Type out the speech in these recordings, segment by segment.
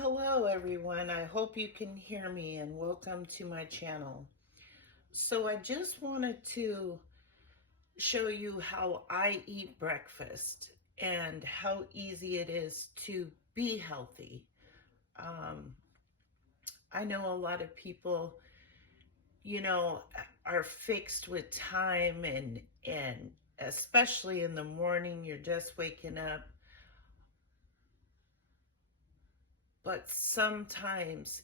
Hello everyone, I hope you can hear me and welcome to my channel. So I just wanted to show you how I eat breakfast and how easy it is to be healthy. Um, I know a lot of people, you know, are fixed with time and especially in the morning, you're just waking up. But sometimes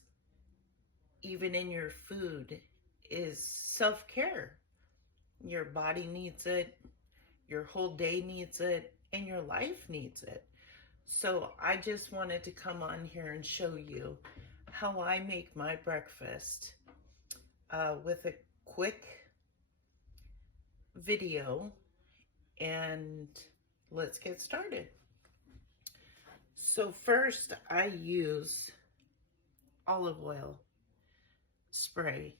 even in your food is self-care. Your body needs it, your whole day needs it, and your life needs it. So I just wanted to come on here and show you how I make my breakfast with a quick video, and let's get started. So first I use olive oil spray.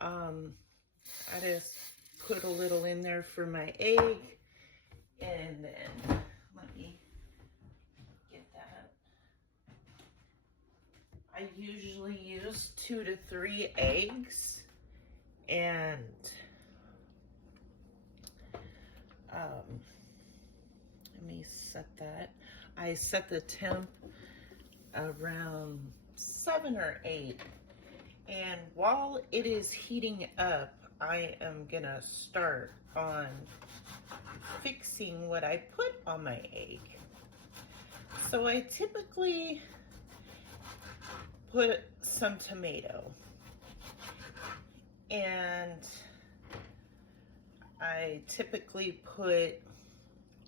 I just put a little in there for my egg, and then let me get that. I usually use 2 to 3 eggs, and let me set that. I set the temp around 7 or 8, and while it is heating up, I am gonna start on fixing what I put on my egg. So I typically put some tomato, and I typically put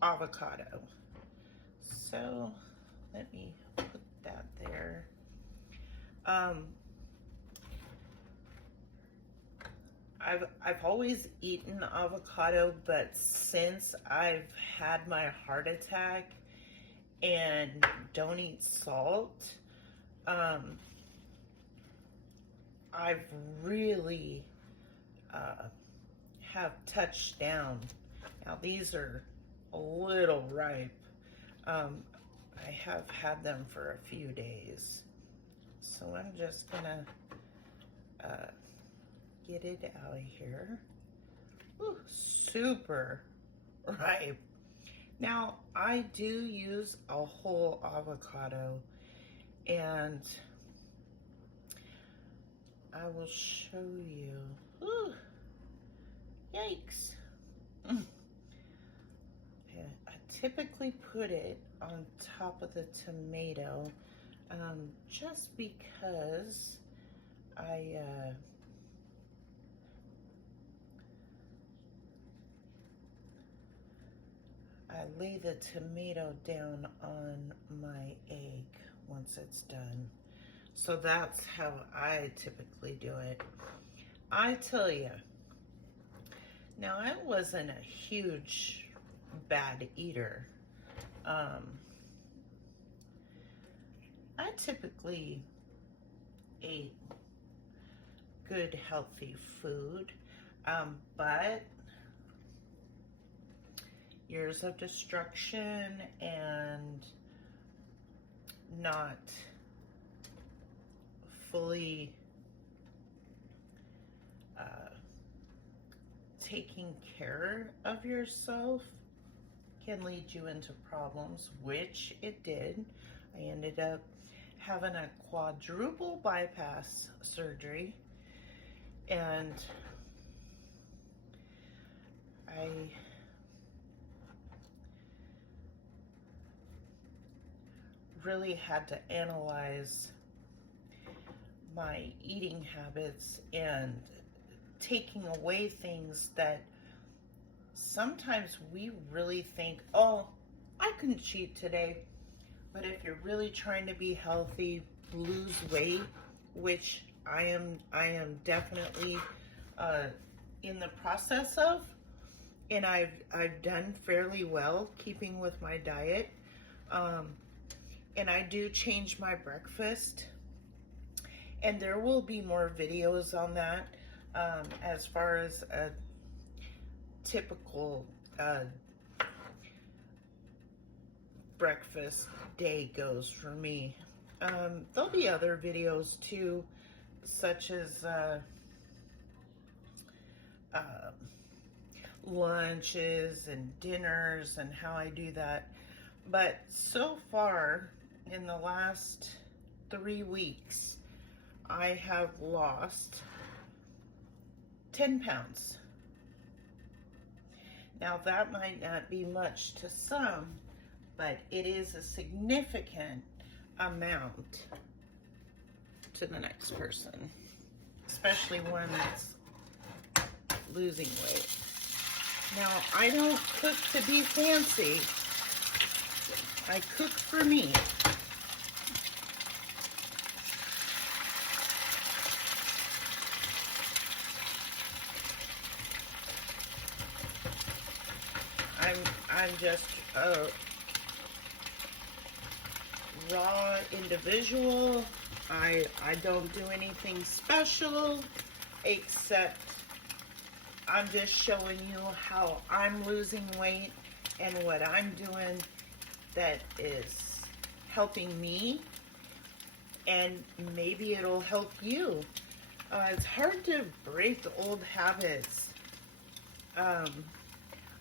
avocado. So let me put that there. I've always eaten avocado, but since I've had my heart attack and don't eat salt, I've really have touched down. Now these are a little ripe. I have had them for a few days. So I'm just gonna get it out of here. Ooh, super ripe. Now I do use a whole avocado, and I will show you. Ooh, yikes. I typically put it on top of the tomato just because I lay the tomato down on my egg once it's done. So that's how I typically do it. I tell you, now I wasn't a huge bad eater. I typically ate good healthy food, but years of destruction and not fully taking care of yourself can lead you into problems, which it did. I ended up having a quadruple bypass surgery, and I really had to analyze my eating habits and taking away things that sometimes we really think, oh, I can cheat today. But if you're really trying to be healthy, lose weight, which I am definitely in the process of, and I've done fairly well keeping with my diet. And I do change my breakfast, and there will be more videos on that as far as a typical breakfast day goes for me. There'll be other videos too, such as lunches and dinners and how I do that. But so far, in the last 3 weeks, I have lost 10 pounds. Now that might not be much to some, but it is a significant amount to the next person, especially one that's losing weight. Now, I don't cook to be fancy. I cook for me. I'm just a raw individual. I don't do anything special, except I'm just showing you how I'm losing weight and what I'm doing that is helping me, and maybe it'll help you. It's hard to break old habits.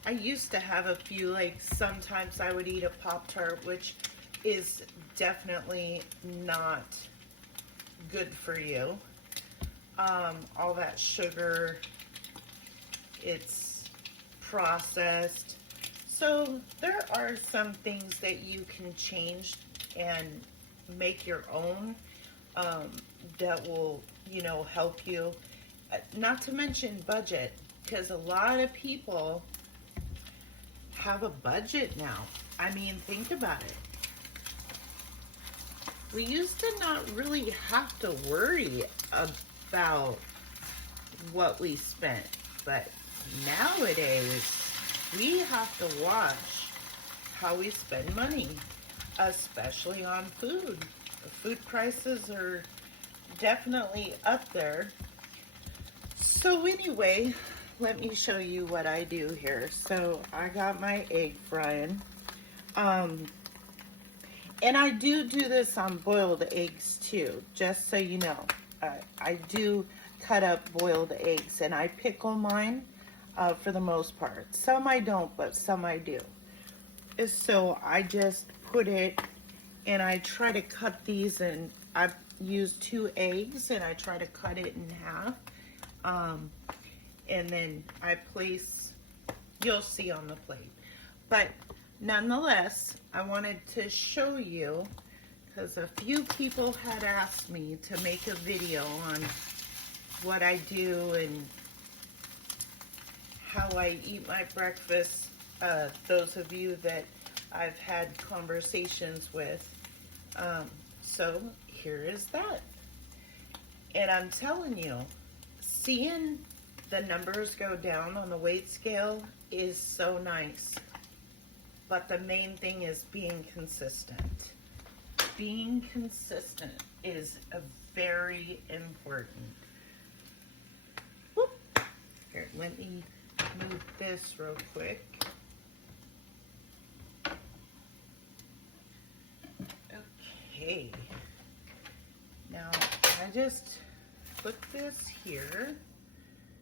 I used to have a few, like sometimes I would eat a Pop-Tart, which is definitely not good for you. All that sugar, it's processed. So there are some things that you can change and make your own that will, help you. Not to mention budget, because a lot of people have a budget now. I mean, think about it. We used to not really have to worry about what we spent, but nowadays we have to watch how we spend money, especially on food. The food prices are definitely up there. So anyway, let me show you what I do here. So I got my egg frying. And I do this on boiled eggs too, just so you know. I do cut up boiled eggs, and I pickle mine for the most part. Some I don't, but some I do. So I just put it, and I try to cut these, and I use 2 eggs, and I try to cut it in half. And then I place, you'll see on the plate. But nonetheless, I wanted to show you, because a few people had asked me to make a video on what I do and how I eat my breakfast. Those of you that I've had conversations with. So here is that. And I'm telling you, seeing the numbers go down on the weight scale is so nice. But the main thing is being consistent. Being consistent is very important. Whoop. Here, let me move this real quick. Okay. Now, I just put this here,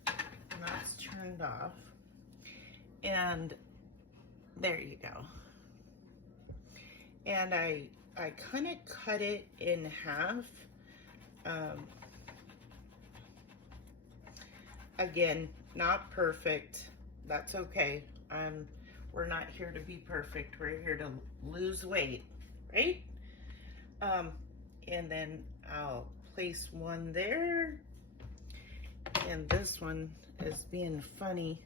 and that's turned off. And there you go. And I kind of cut it in half. Again, not perfect. That's okay. We're not here to be perfect. We're here to lose weight, right? And then I'll place one there. And this one is being funny.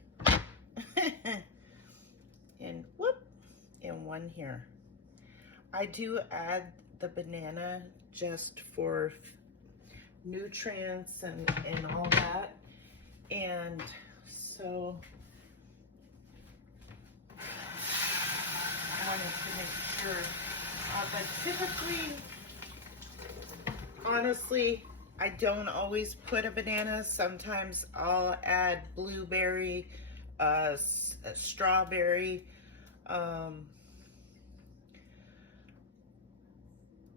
And whoop, and one here. I do add the banana just for nutrients and all that. And so I wanted to make sure. But typically, honestly, I don't always put a banana. Sometimes I'll add blueberry, strawberry,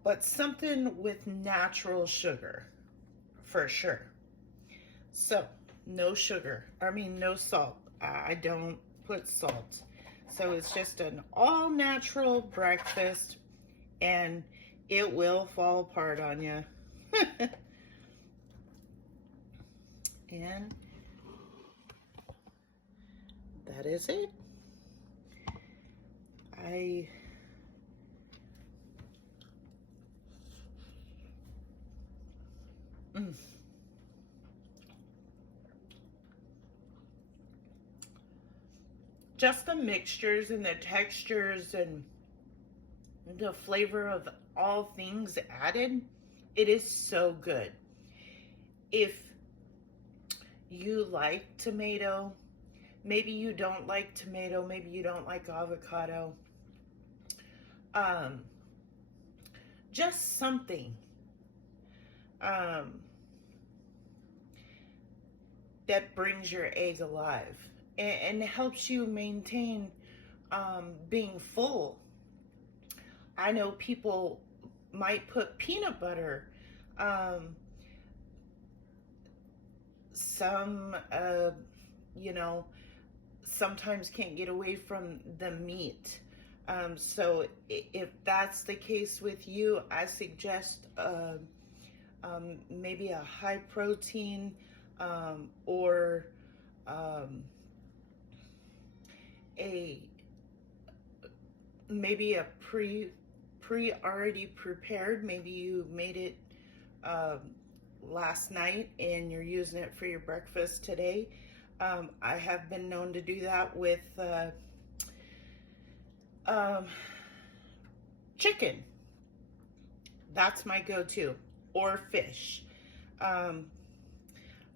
but something with natural sugar for sure. So no sugar, no salt. I don't put salt. So it's just an all natural breakfast, and it will fall apart on you. And that is it. Just the mixtures and the textures and the flavor of all things added, it is so good. If you like tomato, maybe you don't like tomato, maybe you don't like avocado, just something that brings your egg alive and helps you maintain being full. I know people might put peanut butter. Some, sometimes can't get away from the meat. So if that's the case with you, I suggest maybe a high protein or maybe a pre already prepared. Maybe you made it last night and you're using it for your breakfast today. I have been known to do that with chicken. That's my go-to. Or fish. A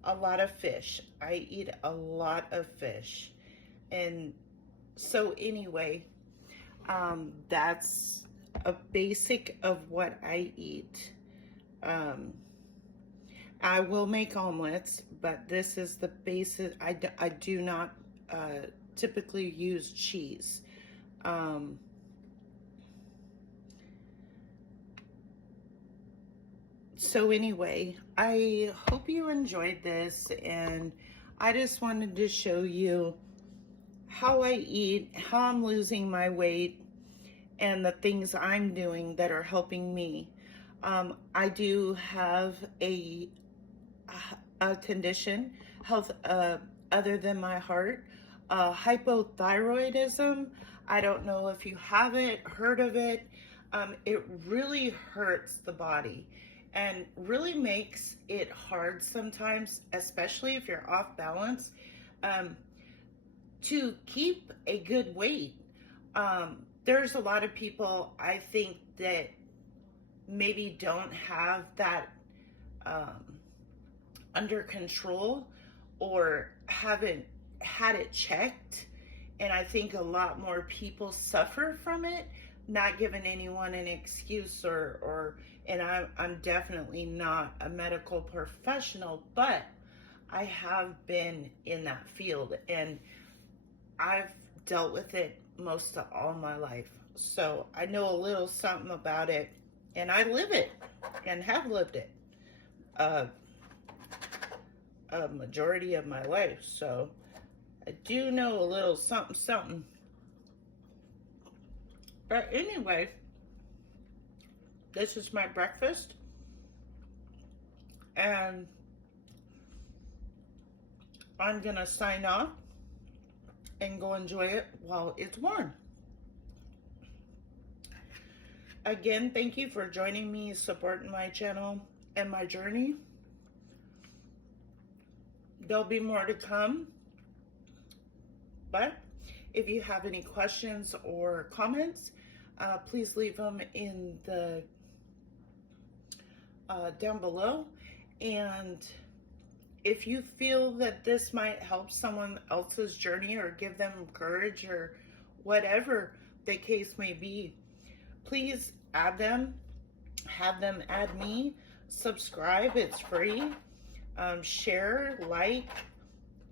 lot of fish. I eat a lot of fish. And so anyway, that's a basic of what I eat. I will make omelets, but this is the basic. I do not typically use cheese. So anyway, I hope you enjoyed this, and I just wanted to show you how I eat, how I'm losing my weight, and the things I'm doing that are helping me. I do have a condition, health other than my heart, hypothyroidism. I don't know if you haven't heard of it. It really hurts the body and really makes it hard sometimes, especially if you're off balance, to keep a good weight. There's a lot of people, I think, that maybe don't have that under control or haven't had it checked. And I think a lot more people suffer from it, not giving anyone an excuse and I'm definitely not a medical professional, but I have been in that field and I've dealt with it most of all my life. So I know a little something about it, and I live it and have lived it a majority of my life. So I do know a little something. But anyway, this is my breakfast, and I'm gonna sign off and go enjoy it while it's warm. Again, thank you for joining me, supporting my channel and my journey. There'll be more to come, but if you have any questions or comments, please leave them in the down below. And if you feel that this might help someone else's journey or give them courage or whatever the case may be, please add them, have them add me, subscribe, it's free, share, like,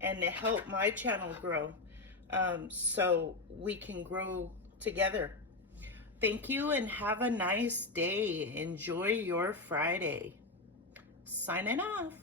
and help my channel grow so we can grow together. Thank you and have a nice day. Enjoy your Friday. Signing off.